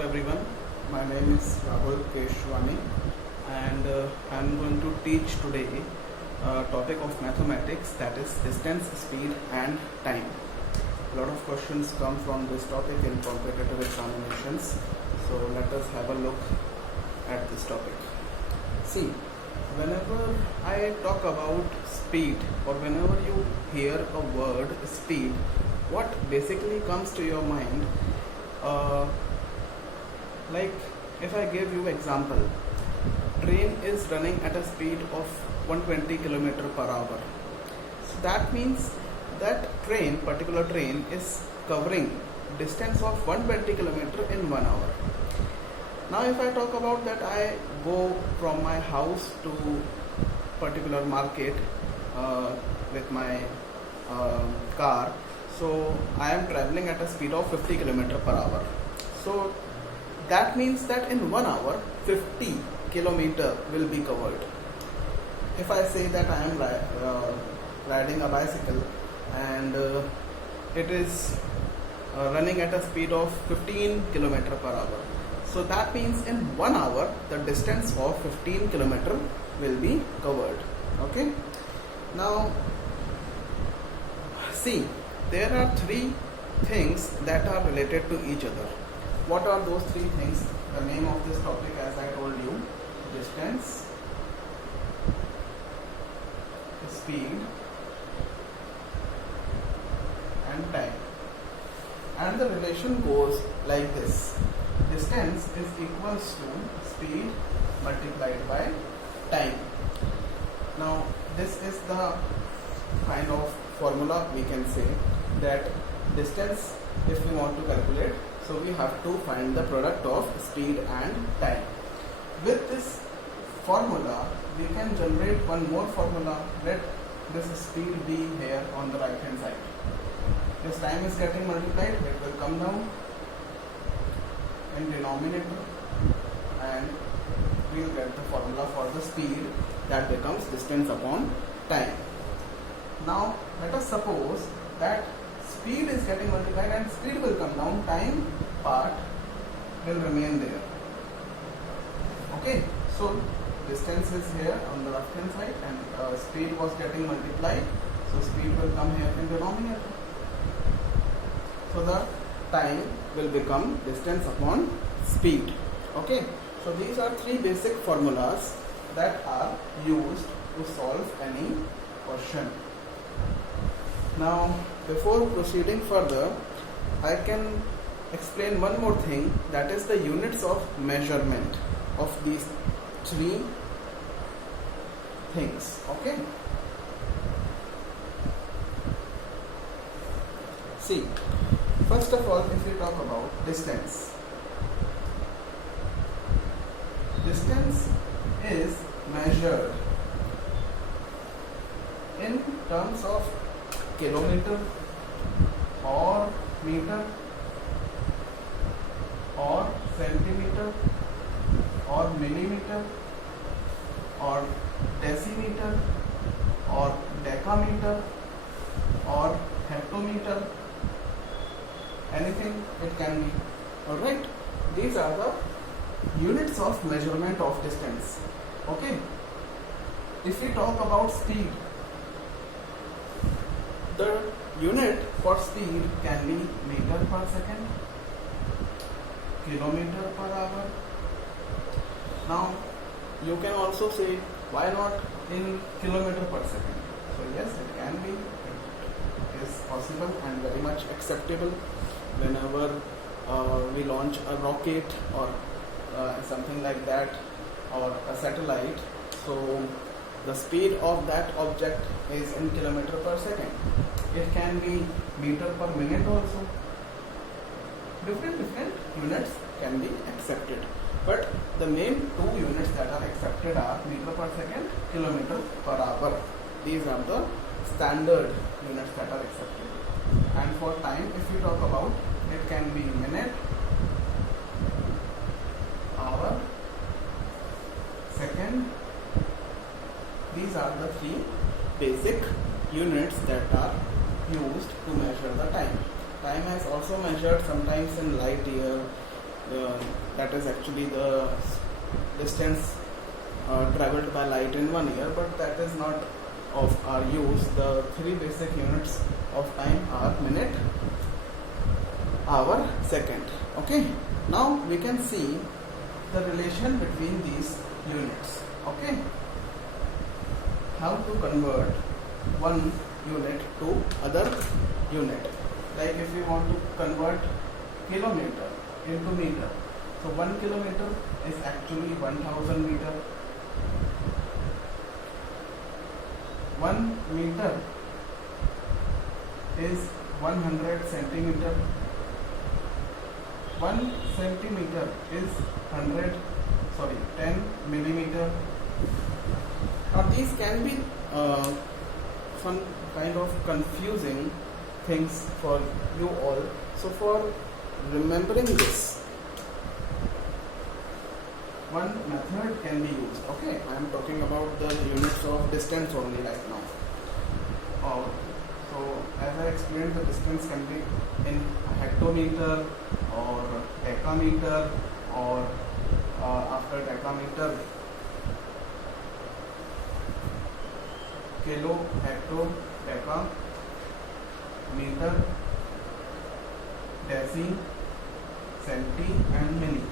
everyone, my name is Rahul Keshwani and I am going to teach today a topic of mathematics, that is distance, speed and time. A lot of questions come from this topic in competitive examinations, so let us have a look at this topic. See, whenever I talk about speed or whenever you hear a word speed, what basically comes to your mind? Like if I give you example, train is running at a speed of 120 km per hour. So that means that particular train is covering distance of 120 km in 1 hour. Now if I talk about that, I go from my house to particular market with my car. So I am traveling at a speed of 50 km per hour. So that means that in 1 hour 50 km will be covered. If I say that I am riding a bicycle and it is running at a speed of 15 km per hour, so that means in 1 hour the distance of 15 km will be covered. Okay, now see, there are three things that are related to each other. What are those three things? The name of this topic, as I told you, distance, speed and time. And the relation goes like this: distance is equals to speed multiplied by time. Now this is the kind of formula we can say that distance, if we want to calculate, so we have to find the product of speed and time. With this formula we can generate one more formula. Let this speed be here on the right hand side. This time is getting multiplied, it will come down in denominator and we will get the formula for the speed, that becomes distance upon time. Now let us suppose that speed is getting multiplied and speed will come down, time part will remain there. Okay, so distance is here on the left hand side and speed was getting multiplied, so speed will come here in denominator. So the time will become distance upon speed. Okay, so these are three basic formulas that are used to solve any question. Now before proceeding further, I can explain one more thing, that is the units of measurement of these three things. Okay, see, first of all, if we talk about distance, distance is measured in terms of kilometer or meter or centimeter or millimeter or decimeter or decameter or hectometer, anything it can be. Alright, these are the units of measurement of distance. Okay, if we talk about speed, the unit for speed can be meter per second, kilometer per hour. Now you can also say, why not in kilometer per second? So yes, it can be, it is possible and very much acceptable. Whenever we launch a rocket or something like that, or a satellite, so the speed of that object is in kilometer per second. It can be meter per minute also. Different units can be accepted, but the main two units that are accepted are meter per second, kilometer per hour. These are the standard units that are accepted. And for time, if we talk about, it can be minute, hour, second. These are the three basic units that are used to measure the time. Time is also measured sometimes in light year, that is actually the distance traveled by light in 1 year, but that is not of our use. The three basic units of time are minute, hour, second. Okay, now we can see the relation between these units. Okay, how to convert one unit to other unit. Like if you want to convert kilometer into meter, so 1 kilometer is actually 1000 meter. 1 meter is 100 centimeter. 1 centimeter is 10 millimeter. Now these can be some kind of confusing things for you all. So for remembering this, one method can be used. Okay, I am talking about the units of distance only right now. So as I explained, the distance can be in hectometer or decameter, or after decameter, kilo, hecto, deca, meter, deci, centi and milli.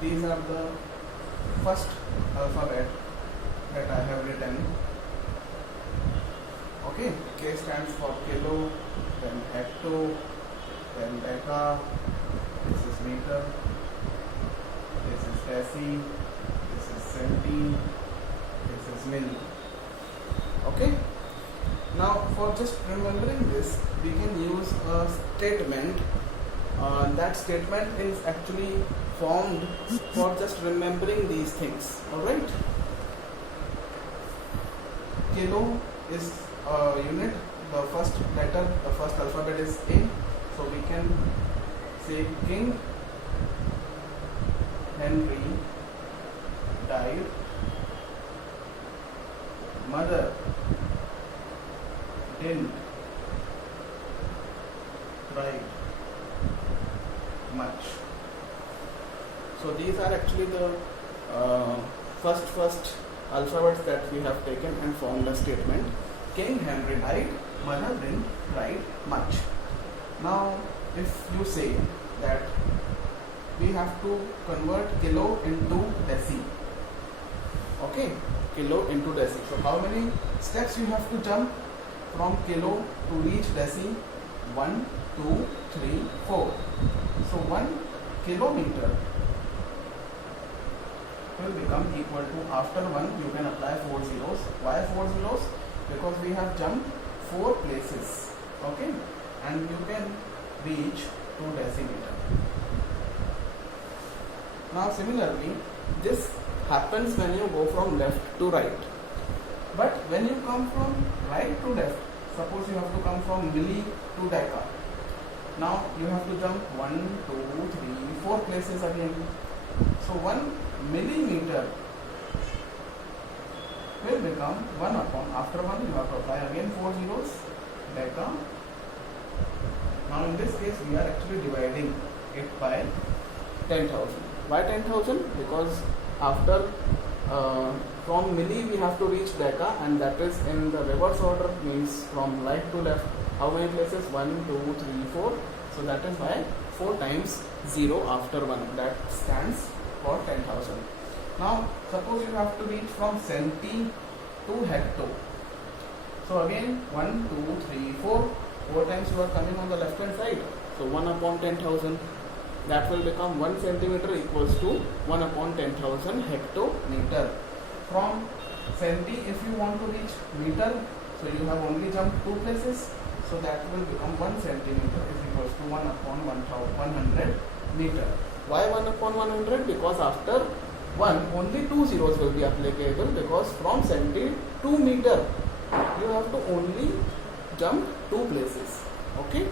These are the first alphabet that I have written. Okay, K stands for kilo, then hecto, then deca, this is meter, this is deci, this is centi, this is milli. Okay, now for just remembering this, we can use a statement. That statement is actually formed for just remembering these things. Alright, kilo is a unit. The first letter, the first alphabet is A, so we can say King Henry died, mother didn't cry much. So these are actually the first alphabets that we have taken and formed a statement. King Henry died, mother didn't cry much. Now if you say that we have to convert kilo into deci. Okay, kilo into deci. So how many steps you have to jump from kilo to reach deci? 1, 2, 3, 4. So 1 kilometer will become equal to, after 1 you can apply 4 zeros. Why 4 zeros? Because we have jumped 4 places. Okay, and you can reach to decimeter. Now similarly, this happens when you go from left to right. But when you come from right to left, suppose you have to come from milli to deca. Now you have to jump 1, 2, 3, 4 places again. So 1 millimeter will become 1 upon, after 1 you have to apply again 4 zeros, deca. Now in this case we are actually dividing it by 10,000. Why 10,000? Because after from milli we have to reach deca, and that is in the reverse order, means from right to left. How many places? 1, 2, 3, 4. So that is why 4 times 0 after 1. That stands for 10,000. Now suppose you have to reach from centi to hecto. So again 1, 2, 3, 4. 4 times you are coming on the left hand side. So 1 upon 10,000. That will become 1 centimeter equals to 1 upon 10,000 hectometer. From centi, if you want to reach meter, so you have only jumped 2 places. So that will become 1 centimeter is equals to 1 upon 100 meter. Why 1 upon 100? Because after 1 only 2 zeros will be applicable, because from centi to meter you have to only jump 2 places. Okay.